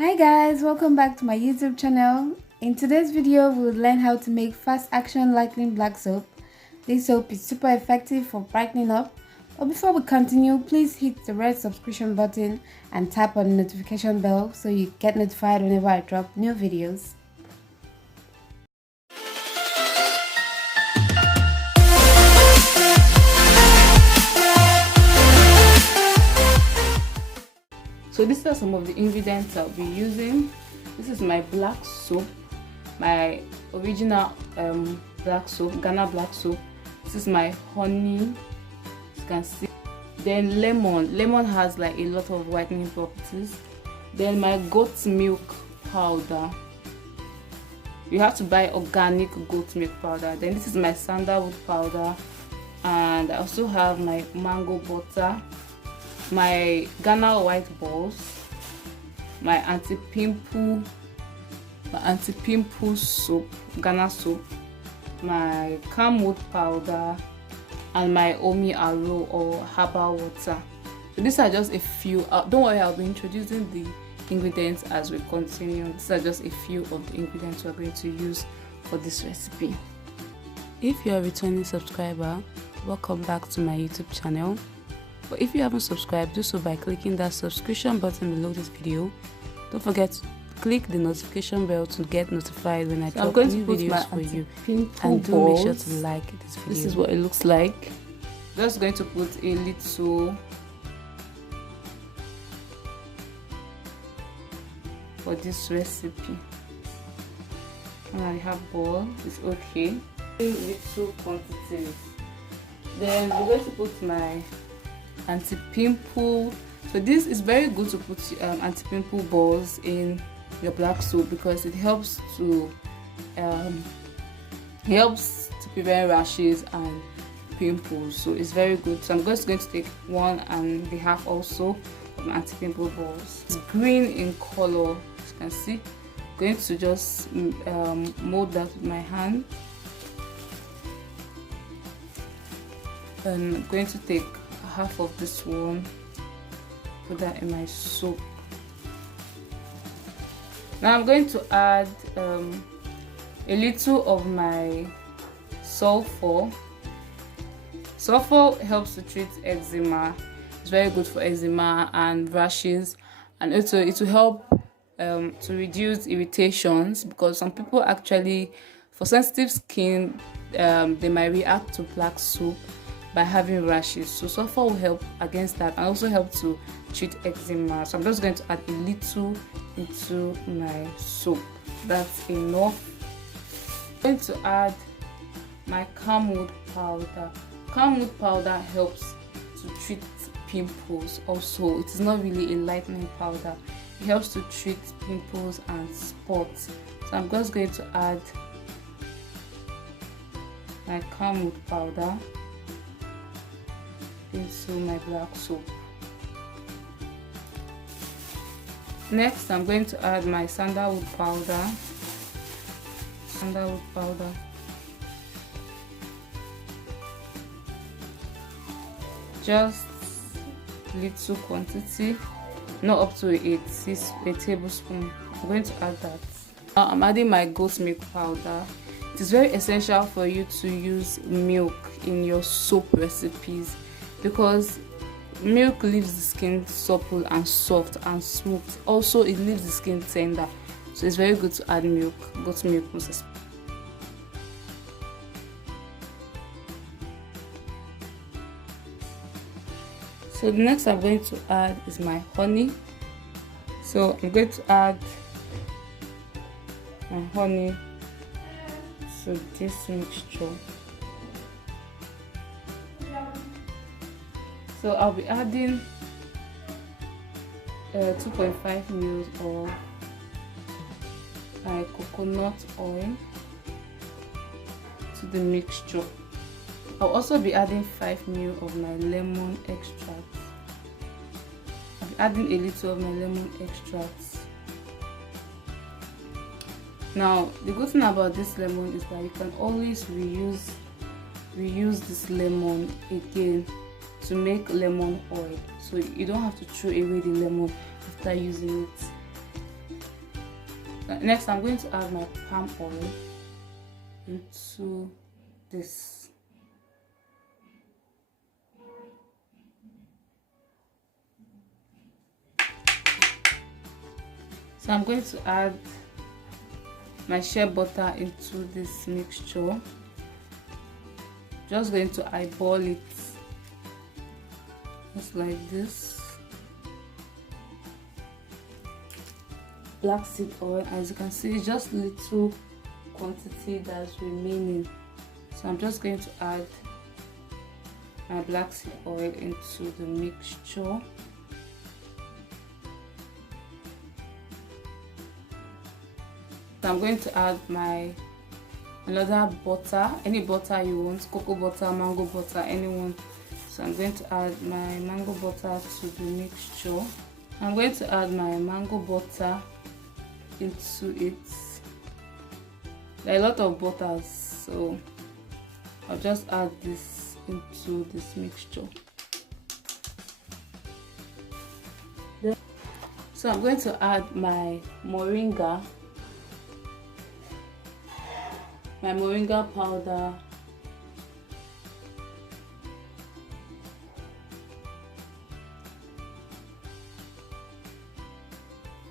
Hi guys, welcome back to my YouTube channel. In today's video, we'll learn how to make fast action lightening black soap. This soap is super effective for brightening up. But before we continue, please hit the red subscription button and tap on the notification bell so you get notified whenever I drop new videos. So these are some of the ingredients I'll be using. This is my black soap, my original black soap, Ghana black soap. This is my honey, as you can see. Then lemon has like a lot of whitening properties. Then my goat milk powder. You have to buy organic goat milk powder. Then this is my sandalwood powder, and I also have my mango butter, my Ghana white balls, my anti-pimple soap, Ghana soap, my Camwood powder, and my Omi Aro or herbal water. So these are just a few. Don't worry, I'll be introducing the ingredients as we continue. These are just a few of the ingredients we're going to use for this recipe. If you're a returning subscriber, welcome back to my YouTube channel. But if you haven't subscribed, do so by clicking that subscription button below this video. Don't forget to click the notification bell to get notified when I drop new videos for you. And do make sure to like this video. This is what it looks like. Just going to put a little for this recipe. And I have ball, it's okay. Little quantities. Then we're going to put my anti-pimple. So this is very good to put anti-pimple balls in your black soap because it helps to prevent rashes and pimples. So it's very good. So I'm just going to take 1.5 also of my anti-pimple balls. It's green in color, as you can see. I'm going to just mold that with my hand. And I'm going to take half of this one, put that in my soap. Now I'm going to add a little of my sulphur. Sulphur helps to treat eczema. It's very good for eczema and rashes, and also it will help to reduce irritations, because some people actually, for sensitive skin, they might react to black soap by having rashes. So sulphur will help against that and also help to treat eczema. So I'm just going to add a little into my soap. That's enough. I'm going to add my Camwood powder. Camwood powder helps to treat pimples. Also, it is not really a lightening powder. It helps to treat pimples and spots. So I'm just going to add my Camwood powder into my black soap. Next, I'm going to add my sandalwood powder. Just little quantity, not up to a tablespoon. I'm going to add that. Now I'm adding my goat milk powder. It is very essential for you to use milk in your soap recipes, because milk leaves the skin supple and soft and smooth. Also, it leaves the skin tender. So it's very good to add milk, goat milk most especially. So the next I'm going to add is my honey. So I'm going to add my honey to this mixture. So I'll be adding 2.5 ml of my coconut oil to the mixture. I'll also be adding 5 ml of my lemon extract. I'll be adding a little of my lemon extract. Now, the good thing about this lemon is that you can always reuse this lemon again to make lemon oil, so you don't have to throw away the lemon after using it. Next, I'm going to add my palm oil into this. So I'm going to add my shea butter into this mixture. Just going to eyeball it, just like this. Black seed oil, as you can see, just little quantity that's remaining. So I'm just going to add my black seed oil into the mixture. So I'm going to add my another butter, any butter you want, cocoa butter, mango butter, anyone. So I'm going to add my mango butter to the mixture. I'm going to add my mango butter into it. There are a lot of butters, so I'll just add this into this mixture. So I'm going to add my Moringer powder.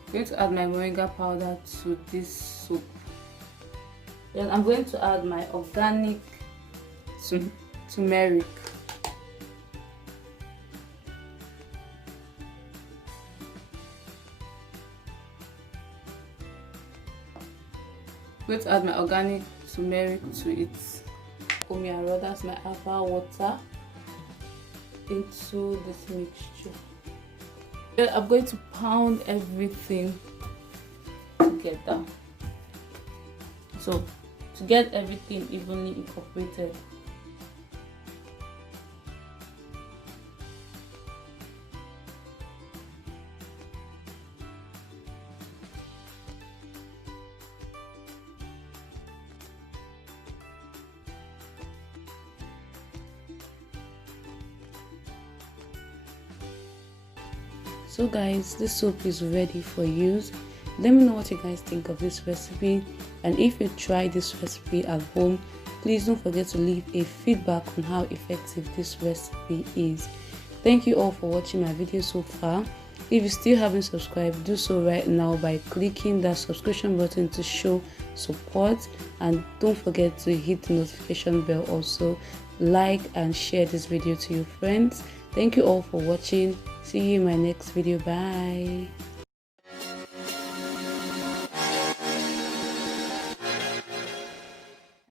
I'm going to add my Moringer powder to this soap. Then I'm going to add my organic turmeric. I'm going to add my organic turmeric to it. That's my herbal water into this mixture. Then I'm going to pound everything together, so to get everything evenly incorporated. So guys, this soap is ready for use. Let me know what you guys think of this recipe, and if you try this recipe at home, please don't forget to leave a feedback on how effective this recipe is. Thank you all for watching my video so far. If you still haven't subscribed, do so right now by clicking that subscription button to show support, and don't forget to hit the notification bell. Also like and share this video to your friends. Thank you all for watching. See you in my next video. Bye.